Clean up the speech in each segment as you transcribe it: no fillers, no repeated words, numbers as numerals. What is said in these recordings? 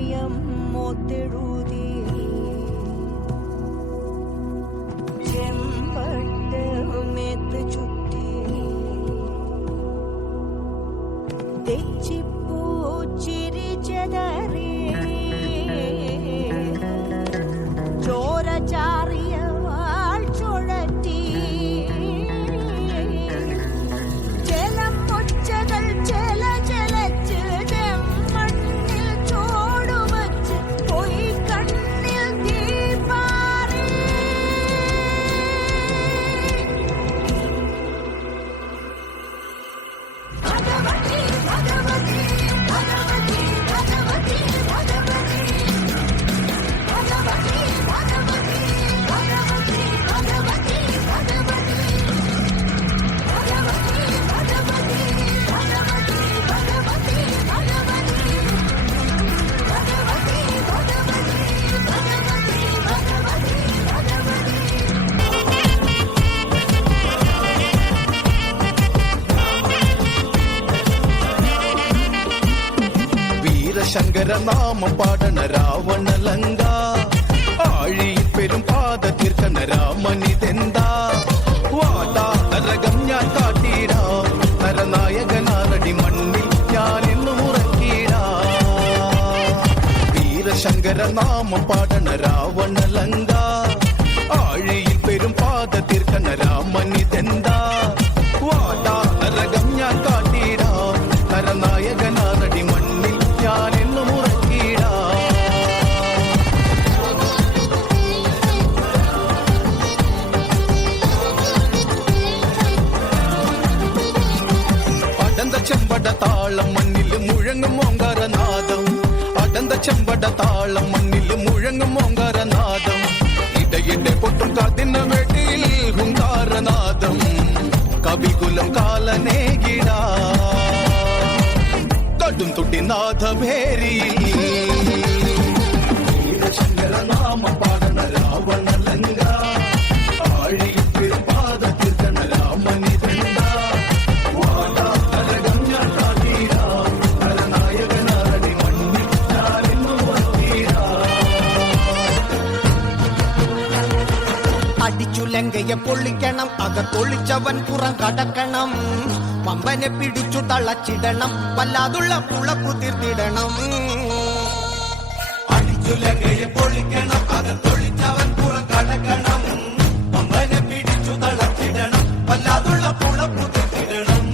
പ്രായം മോത്തെഴുതി ചെമ്പട്ട് മേത്ത് ചുറ്റി തെച്ചിപ്പൂ ചിരിച്ചതറി ചോര ചാറിയ വാൾ ചുഴറ്റി ജലം ഒച്ചകൾ ചെല ചെലച്ച് മണ്ണിൽ ചോടുവച്ച് പോയി കണ്ണിൽ തീപാറി ഭഗവതി ഭഗവതി ഭഗവതി ഭഗവതി ഭഗവതി ശങ്കരനാമം പാടണ രാവണലങ്ക ആഴി പെരും പാത തീർക്കണ രാമനിതെന്താ വാടാ നരകം ഞാൻ കാട്ടിടാ നരനായകനാറടി മണ്ണിൽ ഞാൻ ഇന്ന് ഉറക്കിടാ വീരശങ്കരനാമം പാടണ രാവണലങ്ക ആഴിയിൽ പെരും പാത തീർക്കണ രാമനിതെന്താ വാടാ നരകം ഞാൻ കാട്ടിടാ നരനായകനാറടി മണ്ണിൽ ചെമ്പട താളം മണ്ണിൽ മുഴങ്ങും ഓങ്കാരനാദം അടന്ത ചെമ്പട താളം മണ്ണിൽ മുഴങ്ങും ഓങ്കാരനാദം ഇടയിടെ പൊട്ടും കാതിന വെടിയിൽ ഹുങ്കാരനാദം കവികുലം കാലനേകിട കടും തുട്ടി നാഥമേരിയിൽ ശങ്കരനാമ പാടണ രാവണലങ്ക ആഴിയിൽ പാത തീർക്കണ രാമനിതെന്താ അടിച്ചുലങ്കയെ പൊള്ളിക്കണം അകത്തൊളിച്ചവൻ പുറം കടക്കണം പമ്പനെ പിടിച്ചു തളച്ചിടണം വല്ലാതുള്ള പുളപ്പു തീർത്തിടണം അടിച്ചുലങ്കയെ പൊള്ളിക്കണം അകത്തൊളിച്ചവൻ പുറം കടക്കണം പമ്പനെ പിടിച്ചു തളച്ചിടണം വല്ലാതുള്ള പുളപ്പു തീർത്തിടണം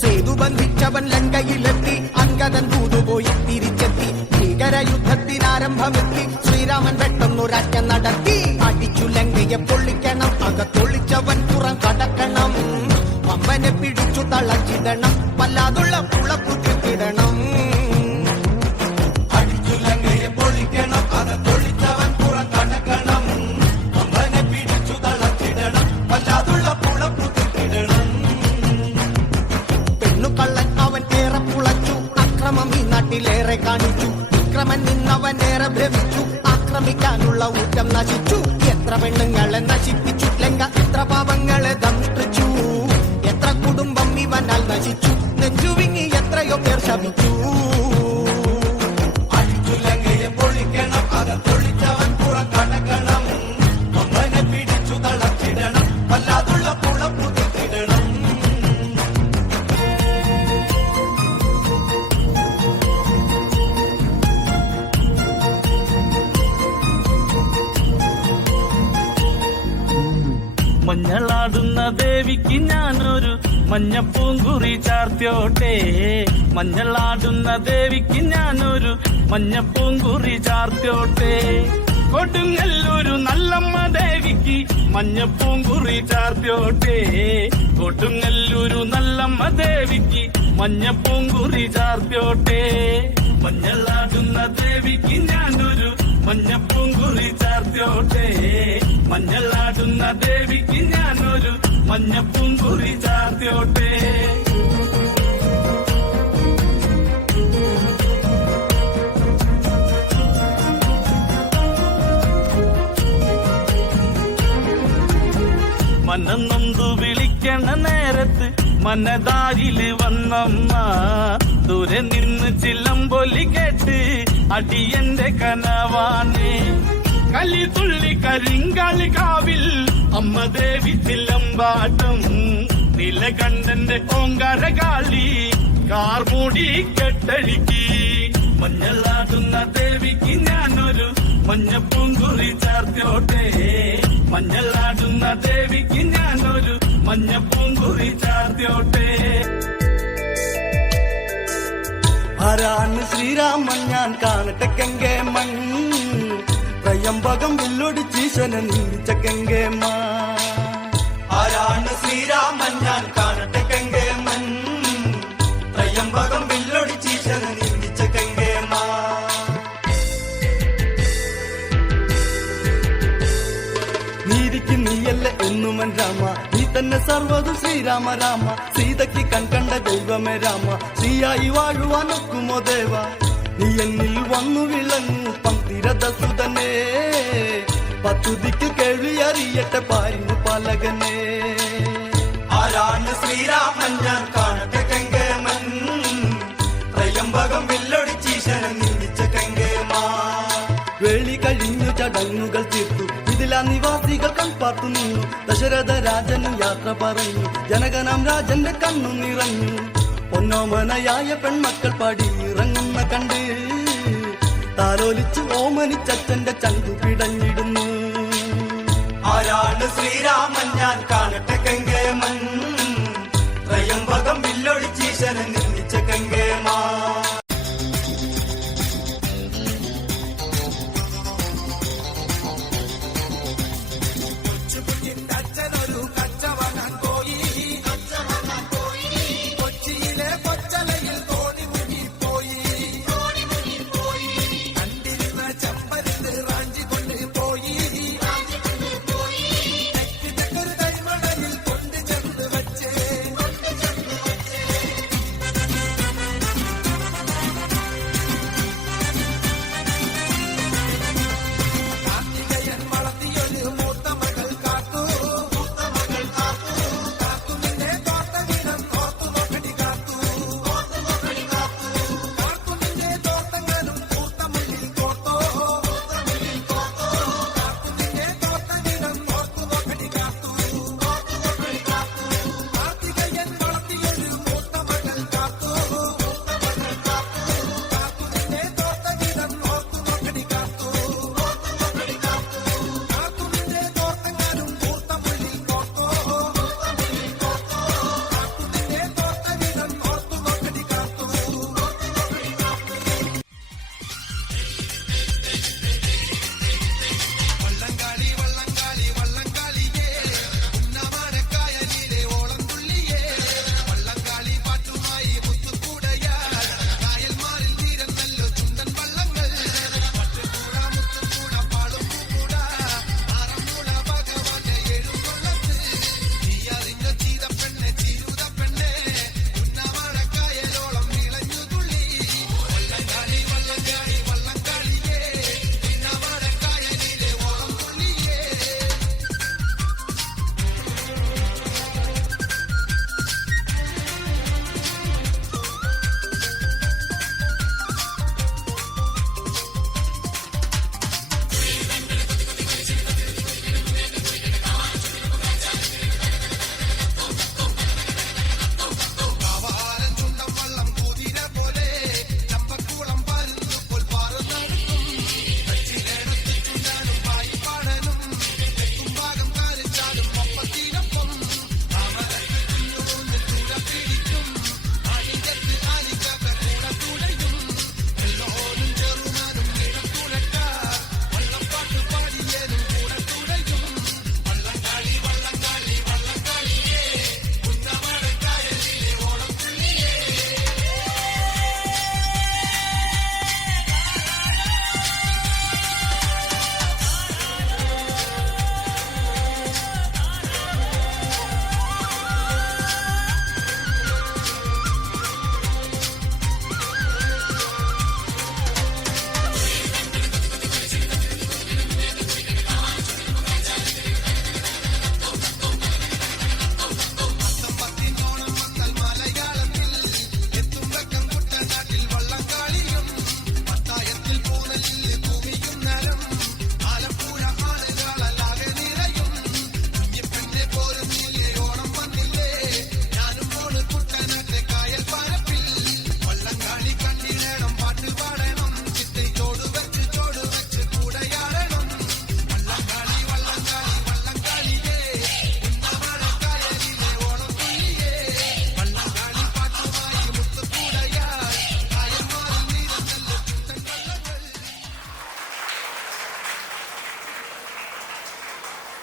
സേതു ബന്ധിച്ചവൻ ലങ്കയിലെത്തി അങ്കദൻ തൂതുപോയി തിരിച്ചെത്തി ഭീകരയുദ്ധത്തിനാരംഭമെത്തി ശ്രീരാമൻ പെട്ടെന്നൊരറ്റ നടത്തി അടിച്ചു ലങ്കയെ പൊള്ളിക്കണം അകത്തൊളിച്ചവൻ പുറം കടക്കണം പമ്പനെ പിടിച്ചു തളച്ചിടണം വല്ലാതുള്ള പുളപ്പു തീർത്തിടണം അടിച്ചു ലങ്കയെ പൊള്ളിക്കണം അകത്തൊളിച്ചവൻ പുറം കടക്കണം പമ്പനെ പിടിച്ചു തളച്ചിടണം വല്ലാതുള്ള പുളപ്പു തീർത്തിടണം പെണ്ണുകള്ളൻ അവൻ ഏറെ പുളച്ചു അക്രമം ഈ നാട്ടിലേറെ കാണിച്ചു വിക്രമൻ നിന്നവൻ ഏറെ ഭ്രമിച്ചു ആക്രമിക്കാനുള്ള ഊറ്റം നശിച്ചു എത്ര പെണ്ണുങ്ങളെ നശിപ്പിച്ചു ലങ്ക എത്ര പാപങ്ങളെ ദംഷ്ടിച്ചു എത്ര കുടുംബം ഇവനാൽ നശിച്ചു നെഞ്ചുവിങ്ങി എത്രയോ പേർ ശപിച്ചു അടിച്ചു ലങ്കയെ പൊളിക്കണം അകത്തൊളിച്ചവൻ പുറം കടക്കണം പമ്പനെ പിടിച്ചു തളച്ചിടണം വല്ലാതുള്ള പുളപ്പു തീർത്തിടണം മഞ്ഞളാടുന്ന ദേവിക്ക് ഞാനൊരു മഞ്ഞപ്പൂങ്കുറി ചാർത്തിയോട്ടെ മഞ്ഞളാടുന്ന ദേവിക്ക് ഞാനൊരു മഞ്ഞപ്പൂങ്കുറി ചാർത്തിയോട്ടെ കൊടുങ്ങല്ലൂരു നല്ലമ്മ ദേവിക്ക് മഞ്ഞപ്പൂങ്കുറി ചാർത്തിയോട്ടെ കൊടുങ്ങല്ലൂരു നല്ലമ്മ ദേവിക്ക് മഞ്ഞപ്പൂങ്കുറി ചാർത്തിയോട്ടെ മഞ്ഞളാടുന്ന ദേവിക്ക് ഞാനൊരു മഞ്ഞപ്പൂങ്കുറി ചാർത്തിയോട്ടെ മഞ്ഞളാടുന്ന ദേവിക്ക് ഞാനൊരു മഞ്ഞപ്പൂങ്കുറി ചാർത്തിയോട്ടെ മനം നൊന്തു വിളിക്കണ നേരത്ത് മനതാരില് വന്നമ്മ ദൂരെ നിന്ന് ചിലമ്പൊലി കേട്ട് അടിയന്റെ കനവാണ് കലി തുള്ളി കരിങ്കാളി കാവിൽ അമ്മ ദേവി ചിലമ്പാട്ടം നീലകണ്ഠന്റെ ഓങ്കാരകാളി കാർമൂടി കെട്ടഴിക്കി മഞ്ഞളാടുന്ന ദേവിക്ക് ഞാനൊരു മഞ്ഞപ്പൂങ്കുറി ചാർത്തോട്ടെ മഞ്ഞളാടുന്ന ദേവിക്ക് ഞാനൊരു മഞ്ഞപ്പൂങ്കുറി ചാർത്തോട്ടെ ആരാണ് ശ്രീരാമൻ ഞാൻ കാണട്ടെ കെങ്കേമൻ ത്രയംബകം വില്ലൊടിച്ചീശന നീച്ച കെങ്കേമ ആരാണ് ശ്രീരാമൻ ഞാൻ കാണട്ടെ കെങ്കേമൻ ത്രയംബകം വില്ലൊടിച്ചീശന നീച്ച കെങ്കേമ നീതിക്ക് നീയല്ല എന്നുമൻ രാമ നീ തന്നെ സർവ്വതും ശ്രീരാമ രാമ സീതയ്ക്ക് കൺകണ്ട ദൈവമേ രാമ ശ്രീയായി വാഴുവാനൊക്കുമോ ദേവ നീ എന്നിൽ വന്നു വിളങ്ങു പന്തിരഥസുതനെ പത്തുതിക്ക് കേൾവി അറിയട്ടെ പാരിന് പാലകനെ ആരാണ് ശ്രീരാമൻ ഞാൻ കാണട്ടെ കെങ്കേമൻ ത്രയംബകം വില്ലൊടിച്ചീശന നീച്ച കെങ്കേമ വേളി കഴിഞ്ഞു ചടങ്ങുകൾ തീർത്തു ഇതിലാ നിവാസികൾ കൺപാർത്തു നിന്നു ദശരഥ രാജനും യാത്ര പറഞ്ഞു ജനകനാം രാജന്റെ കണ്ണു നിറഞ്ഞു പൊന്നോമനയായ പെൺമക്കൾ പാടി ഇറങ്ങുന്ന കണ്ട് താലോലിച്ച് ഓമനിച്ചച്ഛന്റെ ചങ്കു പിടഞ്ഞിടുന്നു ആരാണ് ശ്രീരാമൻ ഞാൻ കാണട്ടെ കെങ്കേമൻ ത്രയംബകം വില്ലൊടിച്ചീശന നിർമ്മിച്ച കെങ്കേമ